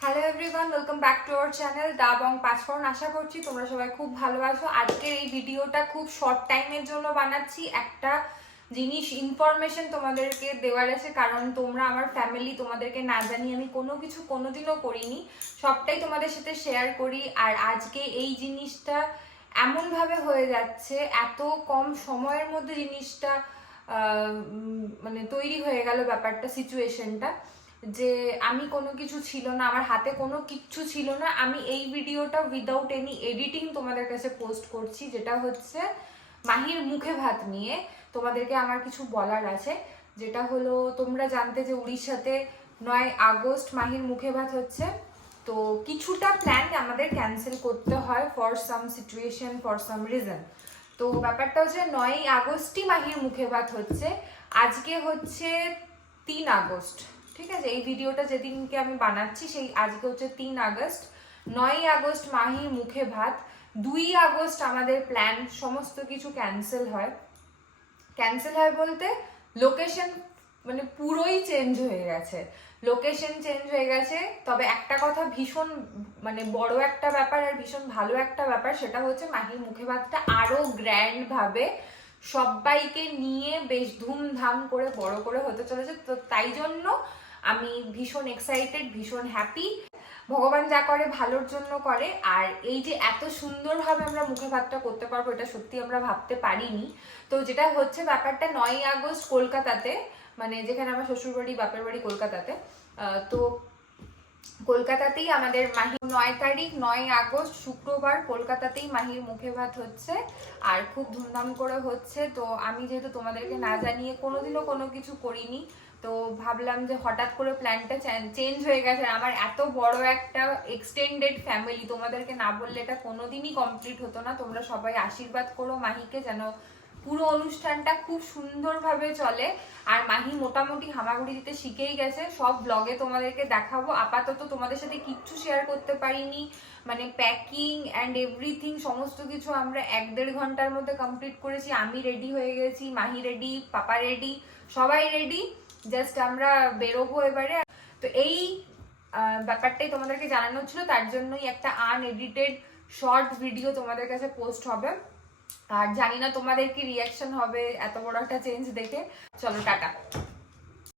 Hello everyone welcome back to our channel Dabang Panchphoron আশা করছি তোমরা সবাই খুব ভালো আছো। আজকের এই ভিডিওটা খুব শর্ট টাইমের জন্য বানাচ্ছি। একটা জিনিস ইনফরমেশন তোমাদেরকে দেওয়ার আছে, কারণ তোমরা আমার ফ্যামিলি তোমাদেরকে না জানি আমি কোনো কিছু কোনোদিনও করিনি। সবটাই তোমাদের সাথে শেয়ার করি। আর আজকে এই জিনিসটা এমনভাবে হয়ে যাচ্ছে, এত কম সময়ের মধ্যে জিনিসটা মানে তৈরি হয়ে গেল ব্যাপারটা সিচুয়েশনটা যে আমি কোনো কিছু ছিল না, আমার হাতে কোনো কিচ্ছু ছিল না, আমি এই ভিডিওটা উইদাউট এনি এডিটিং তোমাদের কাছে পোস্ট করছি, যেটা হচ্ছে মাহির মুখে ভাত নিয়ে তোমাদেরকে আমার কিছু বলার আছে, যেটা হলো তোমরা জানতে যে উড়িষ্যাতে নয় আগস্ট মাহির মুখে ভাত হচ্ছে, তো কিছুটা প্ল্যান আমাদের ক্যান্সেল করতে হয় for some situation for some reason তো ব্যাপারটা হচ্ছে নয়ই আগস্টই মাহির মুখে ভাত হচ্ছে, আজকে হচ্ছে তিন আগস্ট। ঠিক আছে? এই ভিডিওটা যেদিনকে আমি বানাচ্ছি, সেই আজকে হচ্ছে তিন আগস্ট। নয়ই আগস্ট মাহি মুখে ভাত। দুই আগস্ট আমাদের প্ল্যান সমস্ত কিছু ক্যান্সেল হয়। ক্যান্সেল হয় বলতে লোকেশন মানে পুরোই চেঞ্জ হয়ে গেছে। লোকেশন চেঞ্জ হয়ে গেছে। তবে একটা কথা ভীষণ মানে বড় একটা ব্যাপার আর ভীষণ ভালো একটা ব্যাপার, সেটা হচ্ছে মাহির মুখে ভাতটা আরও গ্র্যান্ড ভাবে সবাইকে নিয়ে বেশ ধুমধাম করে বড় করে হতে চলেছে। তো তাই জন্য আমি ভীষণ এক্সাইটেড ভীষণ হ্যাপি ভগবান যা করে, ভালোর জন্য করে। আর এই যে এত সুন্দরভাবে আমরা মুখে ভাতটা করতে পারব, এটা সত্যি আমরা ভাবতে পারিনি। তো যেটা হচ্ছে, ব্যাপারটা নয় আগস্ট কলকাতাতে মানে যেখানে আমার শ্বশুরবাড়ি, বাপের বাড়ি কলকাতাতে তো কলকাতাতেই আমাদের মাহির নয় তারিখ, নয় আগস্ট, শুক্রবার কলকাতাতেই মাহির মুখে ভাত হচ্ছে আর খুব ধুমধাম করে হচ্ছে। তো আমি যেহেতু তোমাদেরকে না জানিয়ে কোনোদিনও কোনো কিছু করিনি, তো ভাবলাম যে হঠাৎ করে প্ল্যানটা চেঞ্জ হয়ে গেছে। আমার এত বড় একটা এক্সটেন্ডেড ফ্যামিলি তোমাদেরকে না বললে এটা কোনোদিনই কমপ্লিট হতো না। তোমরা সবাই আশীর্বাদ করো মাহিকে যেন পুরো অনুষ্ঠানটা খুব সুন্দরভাবে চলে। আর মাহি মোটামুটি হামাগুড়ি দিতে শিখেই গেছে। সব ব্লগে তোমাদেরকে দেখাবো। আপাতত তোমাদের সাথে কিচ্ছু শেয়ার করতে পারিনি। মানে প্যাকিং অ্যান্ড এভরিথিং সমস্ত কিছু আমরা এক দেড় ঘণ্টার মধ্যে কমপ্লিট করেছি। আমি রেডি হয়ে গেছি, মাহি রেডি পাপা রেডি সবাই রেডি জাস্ট আমরা বেরোবো এবারে। তো এই ব্যাপারটাই তোমাদেরকে জানানো ছিল। তার জন্যই একটা আনএডিটেড শর্ট ভিডিও তোমাদের কাছে পোস্ট হবে। আর জানি না তোমাদের কি রিয়াকশন হবে এত বড় একটা চেঞ্জ দেখে। চলো টাটা।